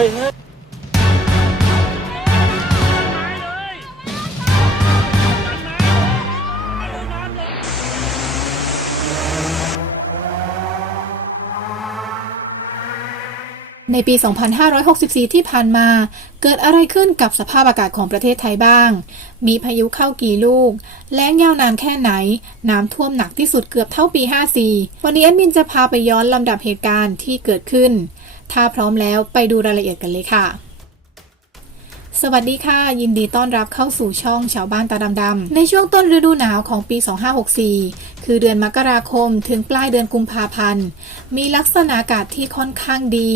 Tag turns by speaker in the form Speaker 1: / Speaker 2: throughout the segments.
Speaker 1: ฮ้ยเฮ้ย
Speaker 2: ในปี 2564 ที่ผ่านมา เกิดอะไรขึ้นกับสภาพอากาศของประเทศไทยบ้าง มีพายุเข้ากี่ลูก แล้งยาวนานแค่ไหน น้ำท่วมหนักที่สุดเกือบเท่าปี 54 วันนี้แอดมินจะพาไปย้อนลำดับเหตุการณ์ที่เกิดขึ้น ถ้าพร้อมแล้วไปดูรายละเอียดกันเลยค่ะ สวัสดีค่ะ ยินดีต้อนรับเข้าสู่ช่องชาวบ้านตาดำๆในช่วงต้นฤดูหนาวของปี 2564 คือเดือนมกราคมถึงปลายเดือนกุมภาพันธ์ มีลักษณะอากาศที่ค่อนข้างดี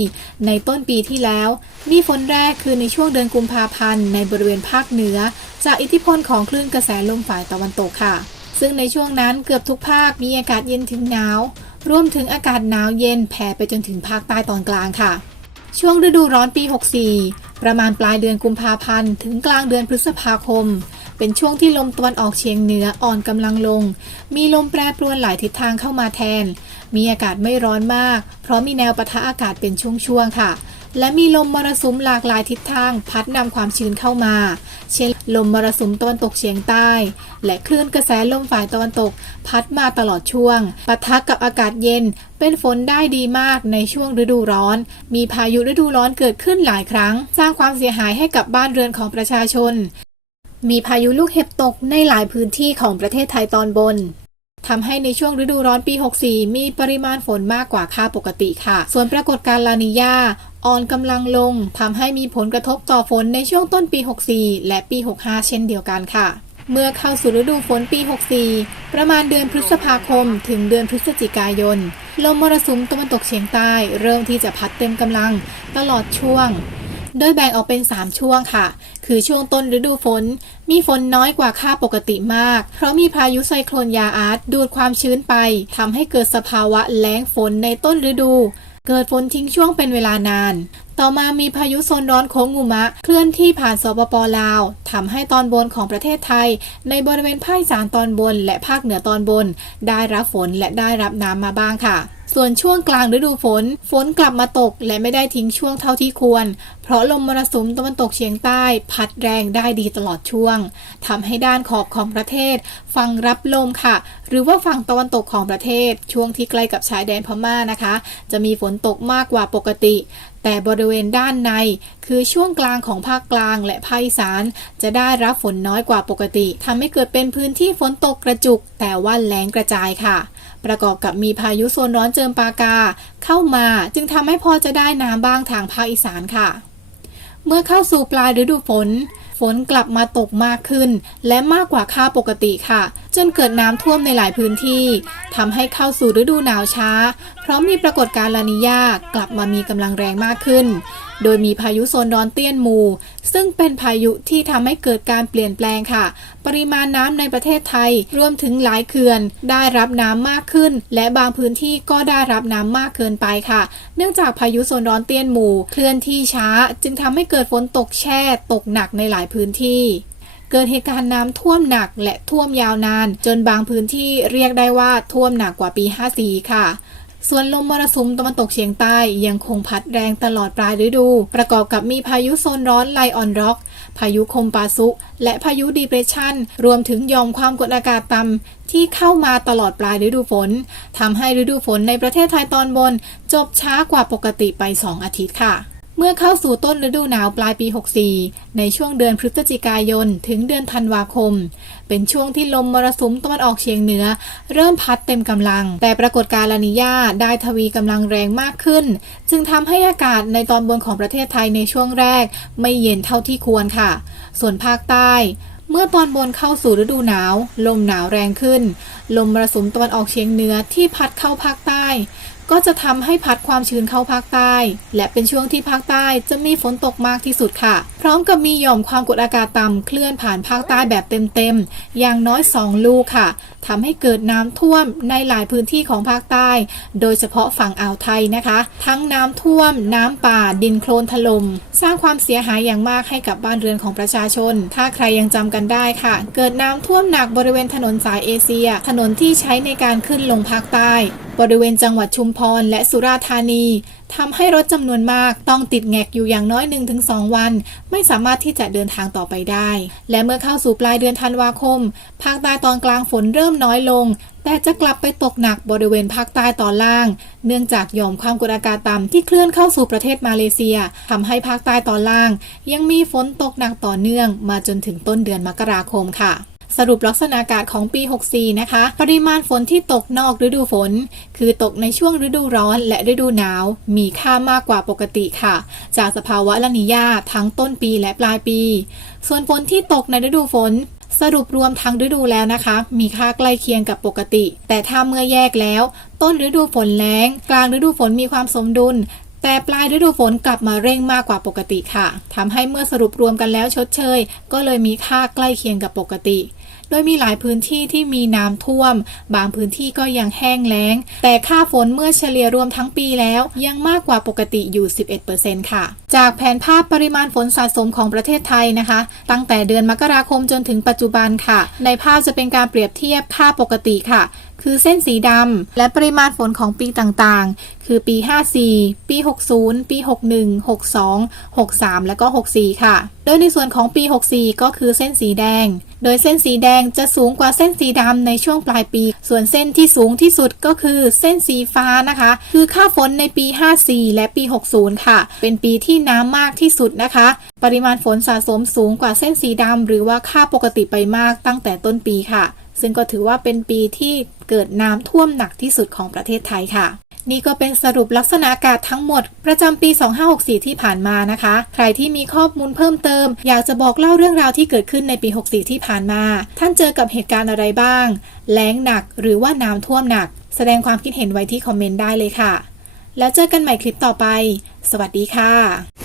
Speaker 2: ในต้นปีที่แล้ว มีฝนแรกคือในช่วงเดือนกุมภาพันธ์ในบริเวณภาคเหนือ จากอิทธิพลของคลื่นกระแสลมฝ่ายตะวันตกค่ะซึ่งในช่วงนั้นเกือบทุกภาคมีอากาศเย็นถึงหนาว รวมถึงอากาศหนาวเย็นแผ่ไปจนถึงภาคใต้ตอนกลางค่ะ ช่วงฤดูร้อนปี 64 ประมาณปลายเดือนกุมภาพันธ์ถึงกลางเดือนพฤษภาคม เป็นช่วงที่ลมตะวันออกเฉียงเหนืออ่อนกำลังลง มีลมแปรปรวนหลายทิศทางเข้ามาแทน มีอากาศไม่ร้อนมาก เพราะมีแนวปะทะอากาศเป็นช่วงๆค่ะ และมีลมมรสุมหลากหลายทิศทางพัดนำความชื้นเข้ามา เช่น ลมมรสุมตะวันตกเฉียงใต้ และคลื่นกระแสลมฝ่ายตะวันตก พัดมาตลอดช่วงปะทะกับอากาศเย็น เป็นฝนได้ดีมากในช่วงฤดูร้อน มีพายุฤดูร้อนเกิดขึ้นหลายครั้ง สร้างความเสียหายให้กับบ้านเรือนของประชาชน มีพายุลูกเห็บตกในหลายพื้นที่ของประเทศไทยตอนบน ทำให้ในช่วงฤดูร้อนปี 64 มีปริมาณฝนมากกว่าค่าปกติค่ะ ส่วนปรากฏการณ์ลานิญาอ่อนกำลังลงทำให้มีผลกระทบต่อฝนในช่วงต้นปี 64 และปี 65 เช่นเดียวกันค่ะ เมื่อเข้าสู่ฤดูฝนปี 64 ประมาณเดือนพฤษภาคม ถึงเดือนพฤศจิกายน ลมมรสุมตะวันตกเฉียงใต้ เริ่มที่จะพัดเต็มกำลัง ตลอดช่วง โดยแบ่งออกเป็น 3 ช่วงค่ะ คือช่วงต้นฤดูฝน มีฝนน้อยกว่าค่าปกติมาก เพราะมีพายุไซโคลนยาอาร์ตดูดความชื้นไปทำให้เกิดสภาวะแล้งฝนในต้นฤดู เกิดฝนทิ้งช่วงเป็นเวลานาน ต่อมามีพายุโซนร้อนโค้งงูมะ เคลื่อนที่ผ่านสปปลาวทำให้ตอนบนของประเทศไทย ในบริเวณภาคอีสานตอนบน และภาคเหนือตอนบน ได้รับฝนและได้รับน้ำมาบ้างค่ะ ส่วนช่วงกลางฤดูฝน ฝนกลับมาตกและไม่ได้ทิ้งช่วงเท่าที่ควร เพราะลมมรสุมตะวันตกเฉียงใต้ พัดแรงได้ดีตลอดช่วงทำให้ด้านขอบของประเทศ ฝั่งรับลมค่ะ หรือว่าฝั่งตะวันตกของประเทศ ช่วงที่ใกล้กับชายแดนพม่านะคะ จะมีฝนตกมากกว่าปกติแต่บริเวณด้านใน คือช่วงกลางของภาคกลางและภาคอีสาน จะได้รับฝนน้อยกว่าปกติทำให้เกิดเป็นพื้นที่ฝนตกกระจุก แต่ว่าแรงกระจายค่ะ ประกอบกับมีพายุโซนร้อนเจิมปากา เข้ามาจึงทำให้พอจะได้น้ำบ้างทางภาคอีสานค่ะ เมื่อเข้าสู่ปลายฤดูฝน ฝนกลับมาตกมากขึ้น และมากกว่าค่าปกติค่ะ จนเกิดน้ำท่วมในหลายพื้นที่ทำให้เข้าสู่ฤดูหนาวช้า เพราะมีปรากฏการณ์ลานิญากลับมามีกำลังแรงมากขึ้น โดยมีพายุโซนร้อนเตี้ยนหมู ซึ่งเป็นพายุที่ทำให้เกิดการเปลี่ยนแปลงค่ะ ปริมาณน้ำในประเทศไทยรวมถึงหลายเขื่อน ได้รับน้ำมากขึ้น และบางพื้นที่ก็ได้รับน้ำมากเกินไปค่ะ เนื่องจากพายุโซนร้อนเตี้ยนหมูเคลื่อนที่ช้า จึงทำให้เกิดฝนตกแช่ตกหนักในหลายพื้นที่เกิดเหตุการณ์น้ำท่วมหนักและท่วมยาวนาน จนบางพื้นที่เรียกได้ว่าท่วมหนักกว่าปี 54 ค่ะ ส่วนลมมรสุมตะวันตกเฉียงใต้ยังคงพัดแรงตลอดปลายฤดู ประกอบกับมีพายุโซนร้อนไลออนร็อก พายุคมปาซุและพายุดีเพรสชันรวมถึงยอมความกดอากาศต่ำที่เข้ามาตลอดปลายฤดูฝนทำให้ฤดูฝนในประเทศไทยตอนบน จบช้ากว่าปกติไป 2 อาทิตย์ค่ะ เมื่อเข้าสู่ต้นฤดูหนาวปลายปี 64 ในช่วงเดือนพฤศจิกายน ถึงเดือนธันวาคม เป็นช่วงที่ลมมรสุมตะวันออกเฉียงเหนือ เริ่มพัดเต็มกำลัง แต่ปรากฏการณ์ลานิญาได้ทวีกำลังแรงมากขึ้น จึงทำให้อากาศในตอนบนของประเทศไทยในช่วงแรก ไม่เย็นเท่าที่ควรค่ะ ส่วนภาคใต้เมื่อตอนบนเข้าสู่ฤดูหนาว ลมหนาวแรงขึ้น ลมมรสุมตะวันออกเฉียงเหนือที่พัดเข้าภาคใต้ ก็จะทำให้พัดความชื้นเข้าภาคใต้ และเป็นช่วงที่ภาคใต้จะมีฝนตกมากที่สุดค่ะ พร้อมกับมีหย่อมความกดอากาศต่ำเคลื่อนผ่านภาคใต้แบบเต็มๆ อย่างน้อย 2 ลูกค่ะทำให้เกิดน้ำท่วมในหลายพื้นที่ของภาคใต้ โดยเฉพาะฝั่งอ่าวไทยนะคะ ทั้งน้ำท่วม น้ำป่า ดินโคลนถลม่ม สร้างความเสียหายอย่างมากให้กับบ้านเรือนของประชาชน ถ้าใครยังจำกันได้ค่ะ เกิดน้ำท่วมหนักบริเวณถนนสายเอเชียถถนนที่ใช้ในการขึ้นลงภาคใต้บริเวณจังหวัดชุมพรและสุราษฎร์ธานีทำให้รถจำนวนมากต้องติดแงกอยู่อย่างน้อย 1-2 วัน ไม่สามารถที่จะเดินทางต่อไปได้ และเมื่อเข้าสู่ปลายเดือนธันวาคม ภาคใต้ตอนกลางฝนเริ่มน้อยลง แต่จะกลับไปตกหนักบริเวณภาคใต้ตอนล่าง เนื่องจากหย่อมความกดอากาศต่ำที่เคลื่อนเข้าสู่ประเทศมาเลเซียทำให้ภาคใต้ตอนล่าง ยังมีฝนตกหนักต่อเนื่องมาจนถึงต้นเดือนมกราคมค่ะ สรุปลักษณะอากาศของปี 64 นะคะ ปริมาณฝนที่ตกนอกฤดูฝน คือตกในช่วงฤดูร้อนและฤดูหนาว มีค่ามากกว่าปกติค่ะ จากสภาวะลานิญาทั้งต้นปีและปลายปี ส่วนฝนที่ตกในฤดูฝนสรุปรวมทั้งฤดูแล้วนะคะ มีค่าใกล้เคียงกับปกติ แต่ถ้าเมื่อแยกแล้ว ต้นฤดูฝนแล้ง กลางฤดูฝนมีความสมดุล แต่ปลายฤดูฝนกลับมาเร่งมากกว่าปกติค่ะทำให้เมื่อสรุปรวมกันแล้วชดเชย ก็เลยมีค่าใกล้เคียงกับปกติ โดยมีหลายพื้นที่ที่มีน้ำท่วม บางพื้นที่ก็ยังแห้งแล้ง แต่ค่าฝนเมื่อเฉลี่ยรวมทั้งปีแล้ว ยังมากกว่าปกติอยู่ 11%ค่ะ จากแผนภาพปริมาณฝนสะสมของประเทศไทยนะคะ ตั้งแต่เดือนมกราคมจนถึงปัจจุบันค่ะ ในภาพจะเป็นการเปรียบเทียบค่าปกติค่ะคือเส้นสีดำ และปริมาณฝนของปีต่างๆ คือปี 54 ปี 60 ปี 61 62 63 และก็ 64 ค่ะ โดยในส่วนของปี 64 ก็คือเส้นสีแดง โดยเส้นสีแดงจะสูงกว่าเส้นสีดำในช่วงปลายปี ส่วนเส้นที่สูงที่สุดก็คือเส้นสีฟ้านะคะ คือค่าฝนในปี 54 และปี 60 ค่ะ เป็นปีที่น้ำมากที่สุดนะคะ ปริมาณฝนสะสมสูงกว่าเส้นสีดำหรือว่าค่าปกติไปมากตั้งแต่ต้นปีค่ะ ซึ่งก็ถือว่าเป็นปีที่เกิดน้ำท่วมหนักที่สุดของประเทศไทยค่ะ นี่ก็เป็นสรุปลักษณะอากาศทั้งหมด ประจำปี 2564 ที่ผ่านมานะคะ ใครที่มีข้อมูลเพิ่มเติม อยากจะบอกเล่าเรื่องราวที่เกิดขึ้นในปี 64 ที่ผ่านมา ท่านเจอกับเหตุการณ์อะไรบ้าง แล้งหนักหรือว่าน้ำท่วมหนัก แสดงความคิดเห็นไว้ที่คอมเมนต์ได้เลยค่ะ แล้วเจอกันใหม่คลิปต่อไป สวัสดีค่ะ